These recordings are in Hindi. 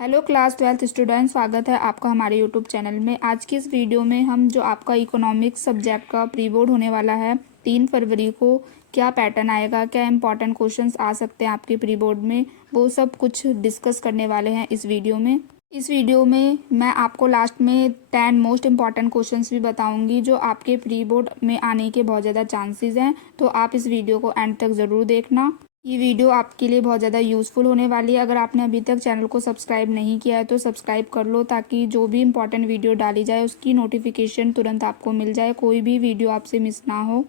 हेलो क्लास 12th स्टूडेंट, स्वागत है आपका हमारे यूट्यूब चैनल में। आज की इस वीडियो में हम जो आपका इकोनॉमिक्स सब्जेक्ट का प्री बोर्ड होने वाला है 3 फरवरी को, क्या पैटर्न आएगा, क्या इंपॉर्टेंट क्वेश्चंस आ सकते हैं आपके प्री बोर्ड में, वो सब कुछ डिस्कस करने वाले हैं इस वीडियो में। इस वीडियो में मैं आपको लास्ट में 10 मोस्ट इंपॉर्टेंट क्वेश्चंस भी बताऊंगी जो आपके प्री बोर्ड में आने के बहुत ज़्यादा चांसेस हैं, तो आप इस वीडियो को एंड तक ज़रूर देखना। ये वीडियो आपके लिए बहुत ज़्यादा यूज़फुल होने वाली है। अगर आपने अभी तक चैनल को सब्सक्राइब नहीं किया है तो सब्सक्राइब कर लो, ताकि जो भी इंपॉर्टेंट वीडियो डाली जाए उसकी नोटिफिकेशन तुरंत आपको मिल जाए, कोई भी वीडियो आपसे मिस ना हो।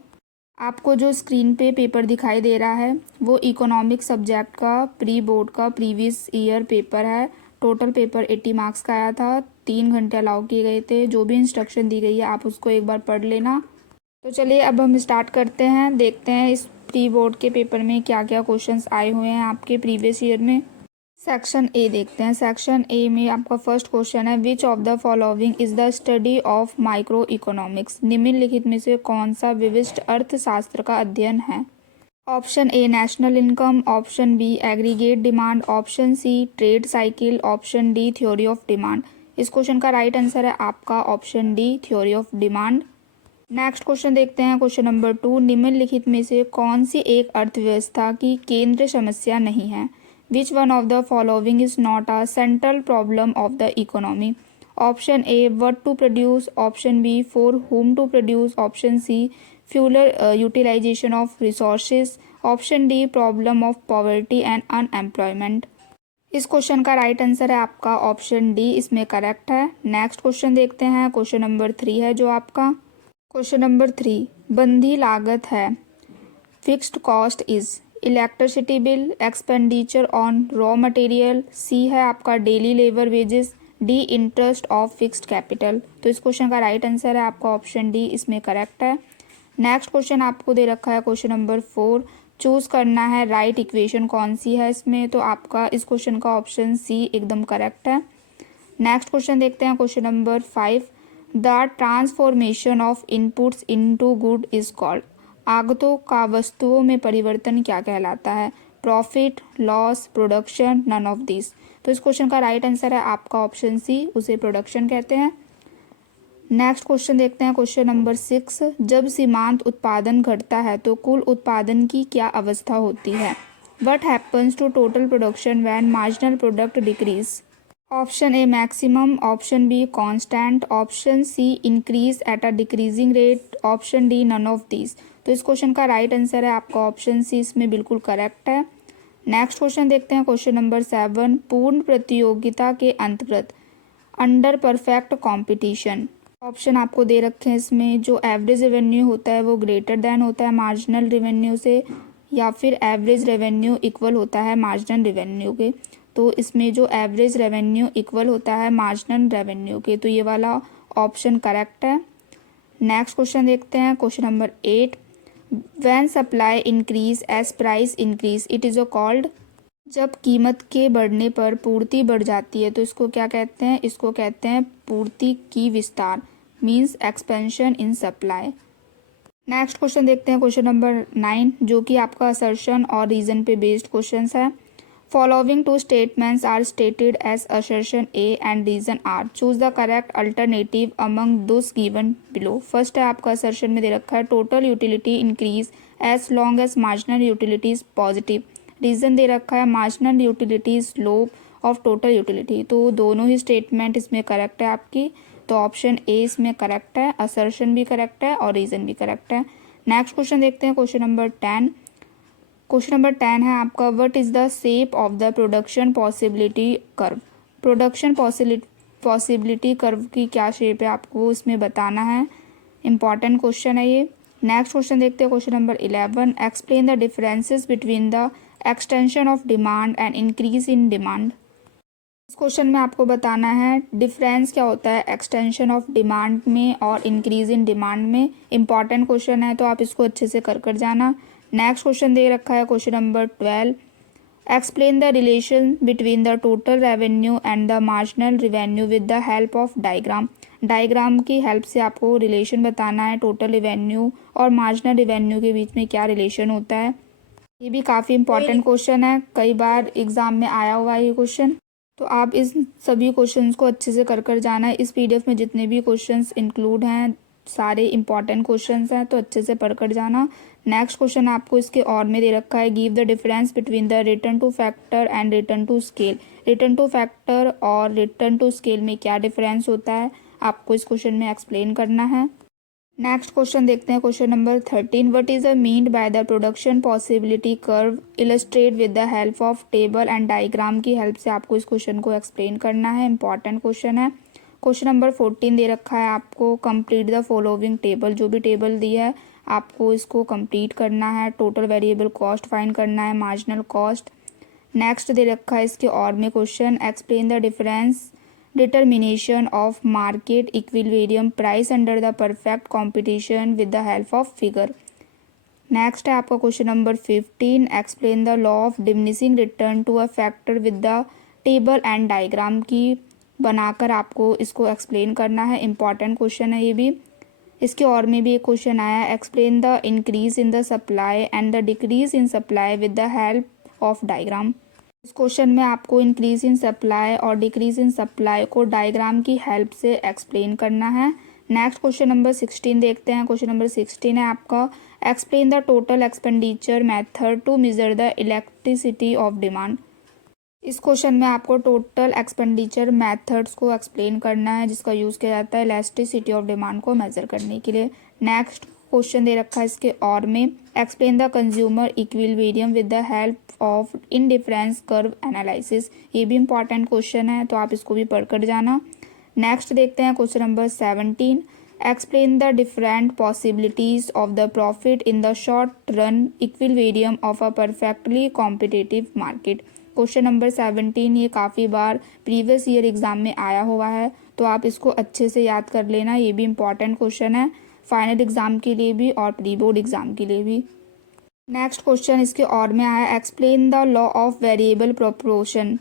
आपको जो स्क्रीन पे पेपर दिखाई दे रहा है वो इकोनॉमिक्स सब्जेक्ट का प्री बोर्ड का प्रीवियस ईयर पेपर है। टोटल पेपर 80 मार्क्स का आया था, 3 घंटे अलाउ किए गए थे। जो भी इंस्ट्रक्शन दी गई है आप उसको एक बार पढ़ लेना। तो चलिए अब हम स्टार्ट करते हैं, देखते हैं इस प्री बोर्ड के पेपर में क्या क्या क्वेश्चंस आए हुए हैं आपके प्रीवियस ईयर में। सेक्शन ए देखते हैं। सेक्शन ए में आपका फर्स्ट क्वेश्चन है, which of the following is the study of micro economics. निम्नलिखित में से कौन सा विशिष्ट अर्थशास्त्र का अध्ययन है। Option A national income, option B aggregate demand, option C trade cycle, option D theory of demand. इस क्वेश्चन का राइट आंसर है आपका option D theory of demand. Next question देखते हैं, क्वेश्चन नंबर 2, निम्नलिखित में से कौन सी एक अर्थव्यवस्था की केंद्र समस्या नहीं है। Which one of the following is not a central problem of the economy. Option A what to produce, option B for whom to produce, option C fuller utilization of resources, option D problem of poverty and unemployment. इस क्वेश्चन का राइट आंसर है आपका ऑप्शन डी, इसमें करेक्ट है। नेक्स्ट क्वेश्चन देखते हैं, क्वेश्चन नंबर 3 है जो आपका। क्वेश्चन नंबर 3, बंधी लागत है। Fixed cost is electricity bill, expenditure on raw material, C है आपका daily labour wages, D interest of fixed capital. तो इस क्वेश्चन का राइट आंसर है आपका ऑप्शन डी, इसमें करेक्ट है। नेक्स्ट क्वेश्चन आपको दे रखा है क्वेश्चन नंबर 4, चूज करना है राइट इक्वेशन कौन सी है इसमें, तो आपका इस क्वेश्चन का ऑप्शन सी एकदम करेक्ट है। नेक्स्ट क्वेश्चन देखते हैं, question number 5, the transformation of inputs into good is called. आगतों का वस्तुओं में परिवर्तन क्या कहलाता है। Profit, loss, production, none of this. तो इस क्वेश्चन का राइट आंसर है आपका ऑप्शन सी, उसे प्रोडक्शन कहते हैं। नेक्स्ट क्वेश्चन देखते हैं, क्वेश्चन नंबर 6, जब सीमांत उत्पादन घटता है तो कुल उत्पादन की क्या अवस्था होती है। What happens to total production when marginal product decrease. Option A maximum, option B constant, option C increase at a decreasing rate, option D none of these. तो इस क्वेश्चन का राइट आंसर है आपका ऑप्शन सी, इसमें बिल्कुल करेक्ट है। नेक्स्ट क्वेश्चन देखते हैं, क्वेश्चन नंबर 7, पूर्ण प्रतियोगिता के अंतर्गत अंडर परफेक्ट कॉम्पिटिशन। ऑप्शन आपको दे रखे हैं इसमें, जो एवरेज रेवेन्यू होता है वो ग्रेटर देन होता है मार्जिनल रेवेन्यू से, या फिर एवरेज रेवेन्यू इक्वल होता है मार्जिनल रेवेन्यू के। तो इसमें जो एवरेज रेवेन्यू इक्वल होता है मार्जिनल रेवेन्यू के, तो ये वाला ऑप्शन करेक्ट है। नेक्स्ट क्वेश्चन देखते हैं, question number 8, when supply increase as price increase it is called. जब कीमत के बढ़ने पर पूर्ति बढ़ जाती है तो इसको क्या कहते हैं, इसको कहते हैं पूर्ति की विस्तार, means expansion in supply. Next question देखते हैं, क्वेश्चन नंबर 9, जो कि आपका असर्शन और रीजन पे बेस्ड क्वेश्चन है। Following two statements are stated as assertion A and reason R. Choose the correct alternative among those given below. First है आपका assertion में दे रखा है total utility increase as long as marginal utility is positive. Reason दे रखा है marginal utility is slope of total utility. तो दोनों ही statement इसमें correct है आपकी, तो ऑप्शन ए इसमें करेक्ट है, assertion भी करेक्ट है और reason भी करेक्ट है। नेक्स्ट क्वेश्चन देखते हैं, क्वेश्चन नंबर 10। क्वेश्चन नंबर 10 है आपका, what is the shape of the production possibility curve. Production possibility curve की क्या शेप है आपको इसमें बताना है, इंपॉर्टेंट क्वेश्चन है ये। नेक्स्ट क्वेश्चन देखते हैं, question number 11, explain the differences between the extension of demand and increase in demand. इस क्वेश्चन में आपको बताना है डिफरेंस क्या होता है एक्सटेंशन ऑफ डिमांड में और इंक्रीज इन डिमांड में। इंपॉर्टेंट क्वेश्चन है तो आप इसको अच्छे से कर जाना। नेक्स्ट क्वेश्चन दे रखा है question number 12, explain the relation between the total revenue and the marginal revenue with the help of diagram. Diagram की हेल्प से आपको रिलेशन बताना है टोटल रेवेन्यू और मार्जिनल रेवेन्यू के बीच में क्या रिलेशन होता है। ये भी काफ़ी इंपॉर्टेंट क्वेश्चन है, कई बार एग्जाम में आया हुआ है ये क्वेश्चन। तो आप इस सभी क्वेश्चंस को अच्छे से कर जाना है। इस पीडीएफ में जितने भी क्वेश्चंस इंक्लूड हैं सारे इंपॉर्टेंट क्वेश्चंस हैं, तो अच्छे से पढ़ कर जाना। नेक्स्ट क्वेश्चन आपको इसके और में दे रखा है, give the difference between the return to factor and return to scale. Return to factor और रिटर्न टू स्केल में क्या डिफरेंस होता है, आपको इस क्वेश्चन में एक्सप्लेन करना है। नेक्स्ट क्वेश्चन देखते हैं, question number 13, what is the mean by the production possibility curve, illustrate with the help of table and diagram की हेल्प से आपको इस क्वेश्चन को एक्सप्लेन करना है। इंपॉर्टेंट क्वेश्चन है। क्वेश्चन नंबर 14 दे रखा है आपको, कंप्लीट द फॉलोइंग टेबल। जो भी टेबल दी है आपको इसको कंप्लीट करना है। टोटल वेरिएबल कॉस्ट फाइंड करना है, मार्जिनल कॉस्ट। नेक्स्ट दे रखा है इसके और में question, explain the difference determination of market equilibrium price under the perfect competition with the help of figure। Next है आपका question number 15, explain the law of diminishing return to a factor with the table and diagram की बनाकर आपको इसको एक्सप्लेन करना है। इंपॉर्टेंट क्वेश्चन है ये भी। इसके और में भी एक क्वेश्चन आया, explain the increase in the supply and the decrease in supply with the help of diagram. इस क्वेश्चन में आपको इंक्रीज इन सप्लाई और डिक्रीज इन सप्लाई को डायग्राम की हेल्प से एक्सप्लेन करना है। नेक्स्ट क्वेश्चन नंबर 16 देखते हैं। क्वेश्चन नंबर 16 है आपका, explain the total expenditure method to measure the electricity of demand. इस क्वेश्चन में आपको टोटल एक्सपेंडिचर मेथड्स को एक्सप्लेन करना है जिसका यूज़ किया जाता है इलास्टिसिटी ऑफ डिमांड को मेजर करने के लिए। नेक्स्ट क्वेश्चन दे रखा है इसके और में, explain the consumer equilibrium with the help of indifference curve analysis. ये भी इंपॉर्टेंट क्वेश्चन है, तो आप इसको भी पढ़ कर जाना। नेक्स्ट देखते हैं question number 17, explain the different possibilities of the profit in the short run equilibrium of a perfectly competitive market. Question number 17 ये काफ़ी बार प्रीवियस ईयर एग्जाम में आया हुआ है, तो आप इसको अच्छे से याद कर लेना। ये भी इंपॉर्टेंट क्वेश्चन है फाइनल एग्जाम के लिए भी और प्री बोर्ड एग्जाम के लिए भी। नेक्स्ट क्वेश्चन इसके और में आया, explain the law of variable proportion.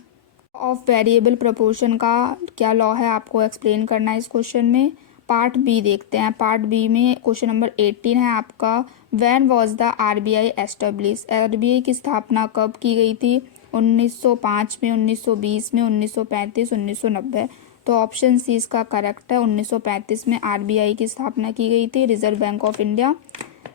Of variable proportion का क्या लॉ है आपको एक्सप्लेन करना है इस क्वेश्चन में। पार्ट बी देखते हैं। पार्ट बी में क्वेश्चन नंबर 18 है आपका, when was the RBI establish. RBI की स्थापना कब की गई थी, 1905 में, 1920 में, 1935, 1990। तो ऑप्शन सी इसका करेक्ट है, 1935 में आरबीआई की स्थापना की गई थी, Reserve Bank of India.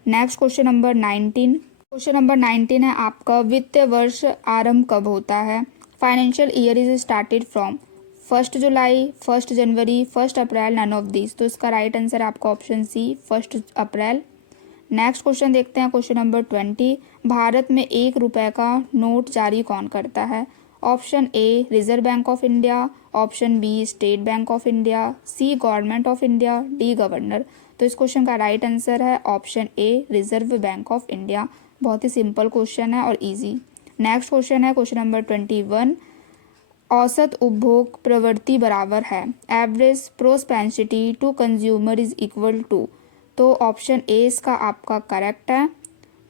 Next question number 19। Question number 19 है आपका, वित्तीय वर्ष आरंभ कब होता है। Financial year is started from 1 July, 1 January, 1 April, none of this. तो इसका राइट आंसर है आपका option C, 1 April. Next question देखते हैं, क्वेश्चन नंबर 20, भारत में 1 रुपये का नोट जारी कौन करता है। Option A Reserve Bank of India, option B State Bank of India, C government of India, D governor. तो इस क्वेश्चन का राइट आंसर है option A Reserve Bank of India. बहुत ही सिंपल क्वेश्चन है और इजी। नेक्स्ट क्वेश्चन है क्वेश्चन नंबर 21, औसत उपभोग प्रवृत्ति बराबर है average propensity to consumer is equal to. तो ऑप्शन ए इसका आपका करेक्ट है।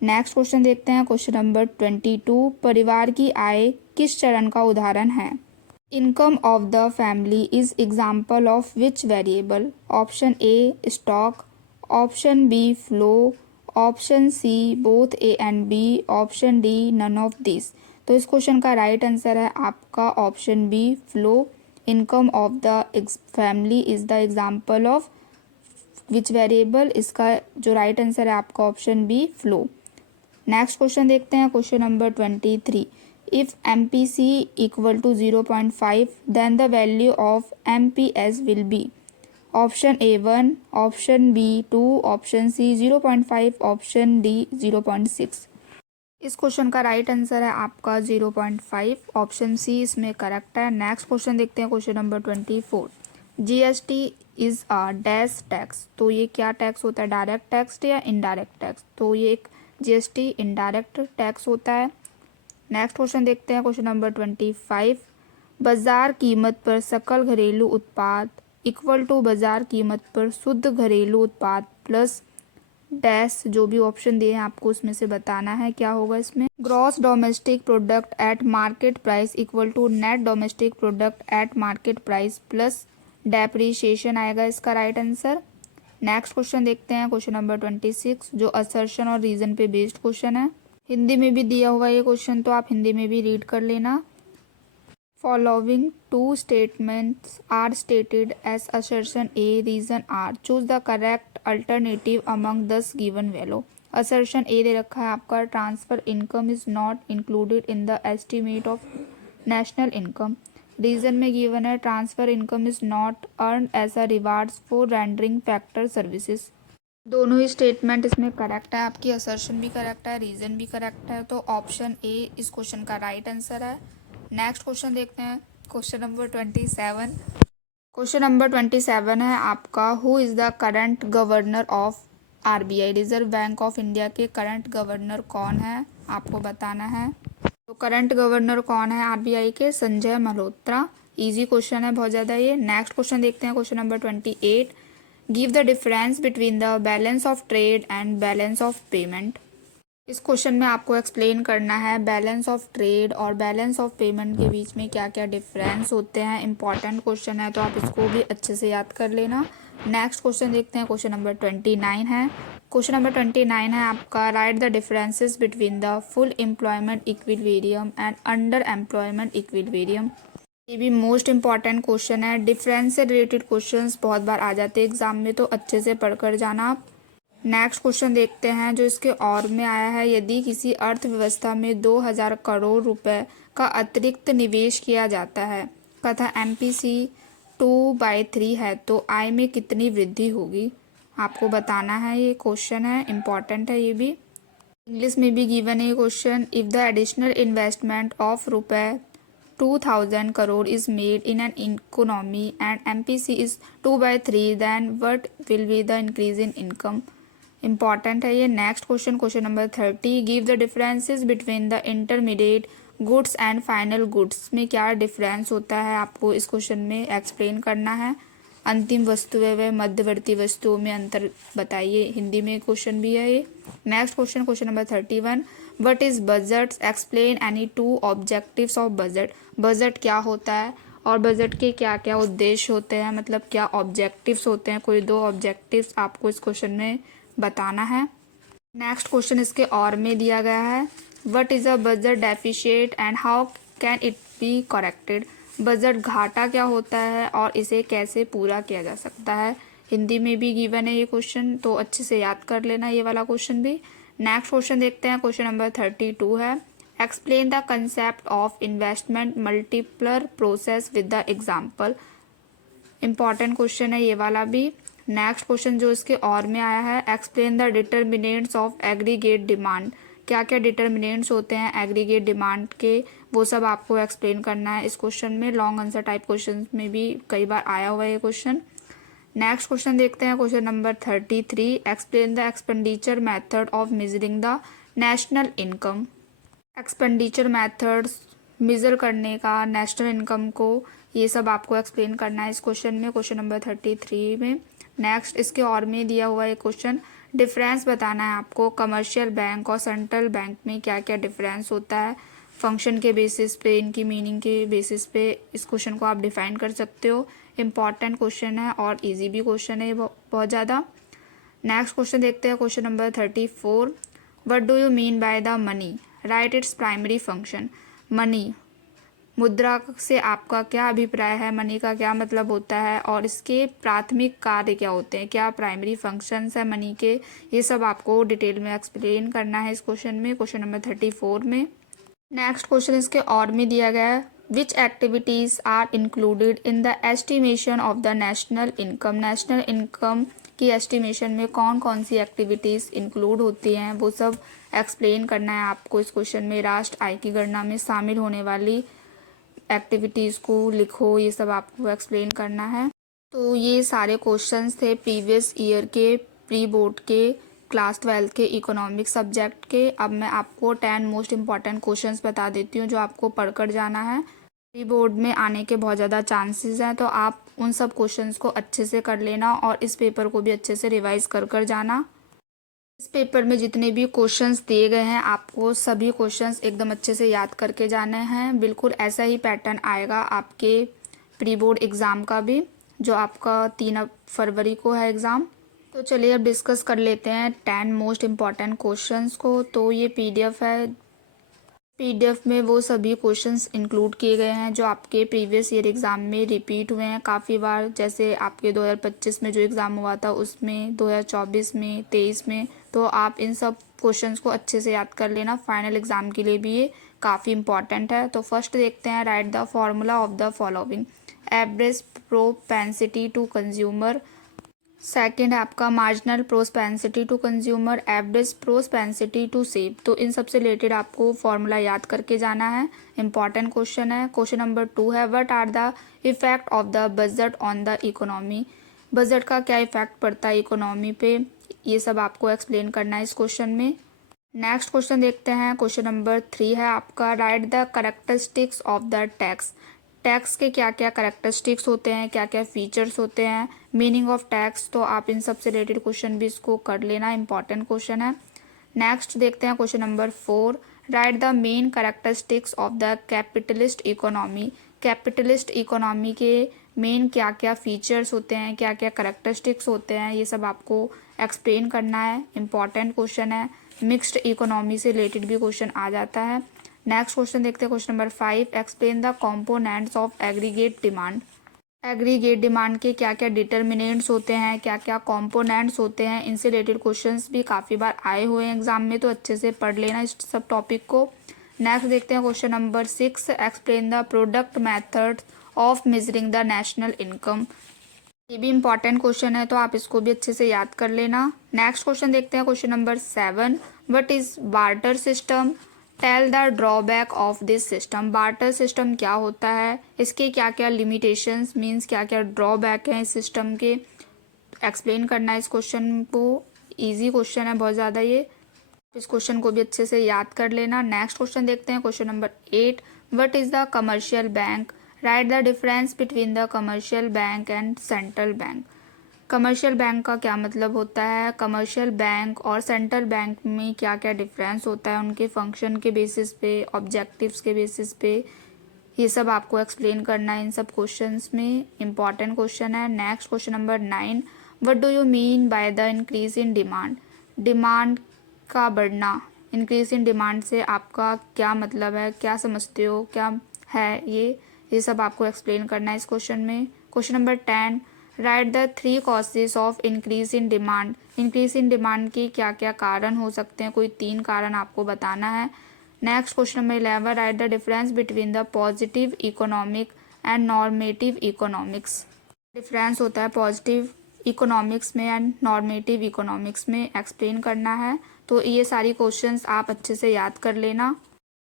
नेक्स्ट क्वेश्चन देखते हैं क्वेश्चन नंबर 22, परिवार की आय किस चरण का उदाहरण है। Income of the family is example of which variable. Option A stock, option B flow, option C both A and B, option D none of this. तो इस क्वेश्चन का राइट आंसर है आपका option B flow. Income of the family is the example of which variable. इसका जो राइट आंसर है आपका option B flow. Next question देखते हैं question number 23, if MPC equal to 0.5 then the value of MPS will be. Option A 1, option B 2, option C 0.5, option D 0.6। इस क्वेश्चन का राइट आंसर है आपका 0.5, ऑप्शन सी इसमें करेक्ट है। नेक्स्ट क्वेश्चन देखते हैं question number 24, GST is a dash tax. तो ये क्या टैक्स होता है, डायरेक्ट टैक्स या इनडायरेक्ट टैक्स। तो ये एक GST इनडायरेक्ट टैक्स होता है। नेक्स्ट क्वेश्चन देखते हैं क्वेश्चन नंबर 25, बाजार कीमत पर सकल घरेलू उत्पाद इक्वल टू बाजार कीमत पर शुद्ध घरेलू उत्पाद प्लस डैश। जो भी ऑप्शन दिए हैं आपको उसमें से बताना है क्या होगा इसमें। Gross domestic product at market price equal to net domestic product at market price plus depreciation आएगा इसका राइट आंसर। नेक्स्ट क्वेश्चन देखते हैं क्वेश्चन नंबर 26, जो असर्शन और रीजन पे बेस्ड क्वेश्चन है। हिंदी में भी दिया हुआ ये क्वेश्चन, तो आप हिंदी में भी रीड कर लेना। Following two statements are stated as assertion A, reason R. Choose the correct alternative among thus given value. Assertion A दे रखा है आपका, transfer income is not included in the estimate of national income. Reason में गिवन है transfer income is not earn as a rewards for rendering factor services. दोनों ही स्टेटमेंट इसमें करेक्ट है आपकी, असर्शन भी करेक्ट है, रीजन भी करेक्ट है, तो ऑप्शन ए इस क्वेश्चन का राइट आंसर है. नेक्स्ट क्वेश्चन देखते हैं, क्वेश्चन नंबर 27. क्वेश्चन नंबर 27 है आपका, who is the current governor of RBI. Reserve Bank of India के करंट गवर्नर कौन है, आपको बताना है. तो करंट गवर्नर कौन है आरबीआई के, संजय मल्होत्रा. इजी क्वेश्चन है बहुत ज़्यादा ये. नेक्स्ट क्वेश्चन देखते हैं, question number 28. Give the difference between the balance of trade and balance of payment. इस क्वेश्चन में आपको एक्सप्लेन करना है बैलेंस ऑफ ट्रेड और बैलेंस ऑफ पेमेंट के बीच में क्या क्या डिफरेंस होते हैं. इंपॉर्टेंट क्वेश्चन है तो आप इसको भी अच्छे से याद कर लेना. नेक्स्ट क्वेश्चन देखते हैं, क्वेश्चन नंबर 29 है. क्वेश्चन नंबर 29 है आपका, right the differences between the full employment equilibrium and under employment equilibrium. ये भी मोस्ट इंपॉर्टेंट क्वेश्चन है. डिफरेंस से रिलेटेड क्वेश्चंस बहुत बार आ जाते हैं एग्जाम में, तो अच्छे से पढ़कर जाना आप. नेक्स्ट क्वेश्चन देखते हैं जो इसके और में आया है, यदि किसी अर्थव्यवस्था में 2000 करोड़ रुपए का अतिरिक्त निवेश किया जाता है तथा एमपीसी 2/3 है तो आय में कितनी वृद्धि होगी, आपको बताना है. ये क्वेश्चन है, इम्पॉर्टेंट है ये भी. इंग्लिश में भी गिवन है ये question. If the additional investment of रुपए 2000 crore is made in an economy and MPC is 2/3, then what will be the increase in income. Important है ये. Next question, question number 30. Give the differences between the intermediate goods and final goods में क्या डिफरेंस होता है, आपको इस क्वेश्चन में एक्सप्लेन करना है. अंतिम वस्तुएं व मध्यवर्ती वस्तुओं में अंतर बताइए. हिंदी में क्वेश्चन भी है ये. Next question, question number 31. What is budget, explain any two objectives of budget. Budget क्या होता है और बजट के क्या क्या उद्देश्य होते हैं, मतलब क्या ऑब्जेक्टिव्स होते हैं. कोई दो ऑब्जेक्टिव्स आपको इस क्वेश्चन में बताना है. नेक्स्ट क्वेश्चन इसके और में दिया गया है, what is a budget deficit and how can it be corrected. Budget घाटा क्या होता है और इसे कैसे पूरा किया जा सकता है. हिंदी में भी गिवन है ये क्वेश्चन, तो अच्छे से याद कर लेना ये वाला क्वेश्चन भी. नेक्स्ट क्वेश्चन देखते हैं, क्वेश्चन नंबर 32 है. Explain the concept of investment multiplier process with the example. Important question है ये वाला भी. नेक्स्ट क्वेश्चन जो इसके और में आया है, explain the determinants of aggregate demand. क्या क्या डिटर्मिनेंट्स होते हैं एग्रीगेट डिमांड के, वो सब आपको एक्सप्लेन करना है इस क्वेश्चन में. लॉन्ग आंसर टाइप क्वेश्चन में भी कई बार आया हुआ है ये क्वेश्चन. नेक्स्ट क्वेश्चन देखते हैं, question number 33. Explain the expenditure method of measuring the national income. Expenditure methods measure करने का नेशनल इनकम को, ये सब आपको एक्सप्लेन करना है इस क्वेश्चन में, क्वेश्चन नंबर 33 में. नेक्स्ट इसके और में दिया हुआ है क्वेश्चन, डिफरेंस बताना है आपको कमर्शियल बैंक और सेंट्रल बैंक में क्या क्या डिफरेंस होता है. फंक्शन के बेसिस पे, इनकी मीनिंग के बेसिस पे इस क्वेश्चन को आप डिफाइन कर सकते हो. इंपॉर्टेंट क्वेश्चन है और इजी भी क्वेश्चन है बहुत ज़्यादा. नेक्स्ट क्वेश्चन देखते हैं, question number 34. What do you mean by the money, right its primary function. Money, मुद्रा से आपका क्या अभिप्राय है, मनी का क्या मतलब होता है और इसके प्राथमिक कार्य क्या होते हैं, क्या प्राइमरी फंक्शंस है मनी के, ये सब आपको डिटेल में एक्सप्लेन करना है इस क्वेश्चन में, क्वेश्चन नंबर 34 में. नेक्स्ट क्वेश्चन इसके और में दिया गया है, which activities are included in the estimation of the national income. National income की एस्टिमेशन में कौन कौन सी एक्टिविटीज़ इंक्लूड होती हैं, वो सब एक्सप्लेन करना है आपको इस क्वेश्चन में. राष्ट्र आय की गणना में शामिल होने वाली एक्टिविटीज़ को लिखो, ये सब आपको एक्सप्लेन करना है. तो ये सारे क्वेश्चंस थे प्रीवियस ईयर के प्री बोर्ड के क्लास 12 के इकोनॉमिक्स सब्जेक्ट के. अब मैं आपको 10 मोस्ट इंपॉर्टेंट क्वेश्चंस बता देती हूँ जो आपको पढ़कर जाना है. प्री बोर्ड में आने के बहुत ज़्यादा चांसेस हैं, तो आप उन सब क्वेश्चंस को अच्छे से कर लेना और इस पेपर को भी अच्छे से रिवाइज कर जाना. इस पेपर में जितने भी क्वेश्चंस दिए गए हैं आपको सभी क्वेश्चंस एकदम अच्छे से याद करके जाने हैं. बिल्कुल ऐसा ही पैटर्न आएगा आपके प्री बोर्ड एग्ज़ाम का भी, जो आपका 3 फरवरी को है एग्ज़ाम. तो चलिए अब डिस्कस कर लेते हैं 10 मोस्ट इम्पॉर्टेंट क्वेश्चंस को. तो ये PDF है पीडीएफ में वो सभी क्वेश्चंस इंक्लूड किए गए हैं जो आपके प्रीवियस ईयर एग्ज़ाम में रिपीट हुए हैं काफ़ी बार, जैसे आपके 2025 में जो एग्ज़ाम हुआ था उसमें, 2024 में, 23 में। तो आप इन सब क्वेश्चंस को अच्छे से याद कर लेना, फाइनल एग्ज़ाम के लिए भी ये काफ़ी इंपॉर्टेंट है। तो फर्स्ट देखते हैं, write the formula of the following. Average propensity to consumer. Second है आपका marginal propensity to consumer, average propensity to save. तो इन सबसे रिलेटेड आपको फॉर्मूला याद करके जाना है, इंपॉर्टेंट क्वेश्चन है। क्वेश्चन नंबर 2 है, what are the effect of the budget on the economy. Budget का क्या इफेक्ट पड़ता है इकोनॉमी पे, ये सब आपको एक्सप्लेन करना है इस क्वेश्चन में। नेक्स्ट क्वेश्चन देखते हैं, क्वेश्चन नंबर 3 है आपका, right the characteristics of the tax. Tax के क्या क्या कैरेक्टरिस्टिक्स होते हैं, क्या क्या फीचर्स होते हैं, मीनिंग ऑफ टैक्स। तो आप इन सब से रिलेटेड क्वेश्चन भी इसको कर लेना, इंपॉर्टेंट क्वेश्चन है। नेक्स्ट देखते हैं question number 4, right the main characteristics of the capitalist economy. Capitalist economy के मेन क्या क्या फीचर्स होते हैं, क्या क्या कैरेक्टरिस्टिक्स होते हैं, ये सब आपको एक्सप्लेन करना है, इंपॉर्टेंट क्वेश्चन है। मिक्स्ड इकोनॉमी से रिलेटेड भी क्वेश्चन आ जाता है। नेक्स्ट क्वेश्चन देखते हैं, question number 5, explain the components of aggregate demand. Aggregate demand के क्या क्या डिटर्मिनेंट्स होते हैं, क्या क्या कंपोनेंट्स होते हैं, इनसे रिलेटेड क्वेश्चंस भी काफ़ी बार आए हुए हैं एग्जाम में, तो अच्छे से पढ़ लेना इस सब टॉपिक को। नेक्स्ट देखते हैं question number 6, explain the product method of measuring the national income. ये भी इंपॉर्टेंट क्वेश्चन है, तो आप इसको भी अच्छे से याद कर लेना। नेक्स्ट क्वेश्चन देखते हैं, question number 7, what is barter system, tell the drawback of this system. Barter system क्या होता है, इसके क्या क्या लिमिटेशंस मीन्स क्या क्या ड्रॉबैक हैं इस सिस्टम के, एक्सप्लेन करना है इस क्वेश्चन को। इजी क्वेश्चन है बहुत ज़्यादा ये, इस क्वेश्चन को भी अच्छे से याद कर लेना। नेक्स्ट क्वेश्चन देखते हैं, question number 8, what is the commercial bank, right the difference between the commercial bank and central bank. Commercial bank का क्या मतलब होता है, कमर्शियल बैंक और सेंट्रल बैंक में क्या क्या डिफरेंस होता है, उनके फंक्शन के बेसिस पे, ऑब्जेक्टिव्स के बेसिस पे, ये सब आपको एक्सप्लेन करना है इन सब क्वेश्चंस में, इंपॉर्टेंट क्वेश्चन है। Next question number 9, what do you mean by the increase in demand. Demand का बढ़ना, इंक्रीज इन डिमांड से आपका क्या मतलब है, क्या समझते हो, क्या है ये सब आपको एक्सप्लेन करना है इस क्वेश्चन में। Question number 10, right the 3 causes of increase in demand. Increase in demand के क्या क्या कारण हो सकते हैं, कोई 3 कारण आपको बताना है। Next question number 11, right the difference between the positive economic and normative economics. Difference होता है पॉजिटिव इकोनॉमिक्स में एंड नॉर्मेटिव इकोनॉमिक्स में, एक्सप्लेन करना है। तो ये सारी क्वेश्चंस आप अच्छे से याद कर लेना।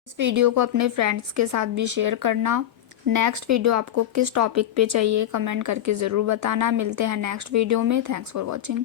इस वीडियो को अपने फ्रेंड्स के साथ भी शेयर करना। नेक्स्ट वीडियो आपको किस टॉपिक पे चाहिए कमेंट करके ज़रूर बताना। मिलते हैं नेक्स्ट वीडियो में। Thanks for watching.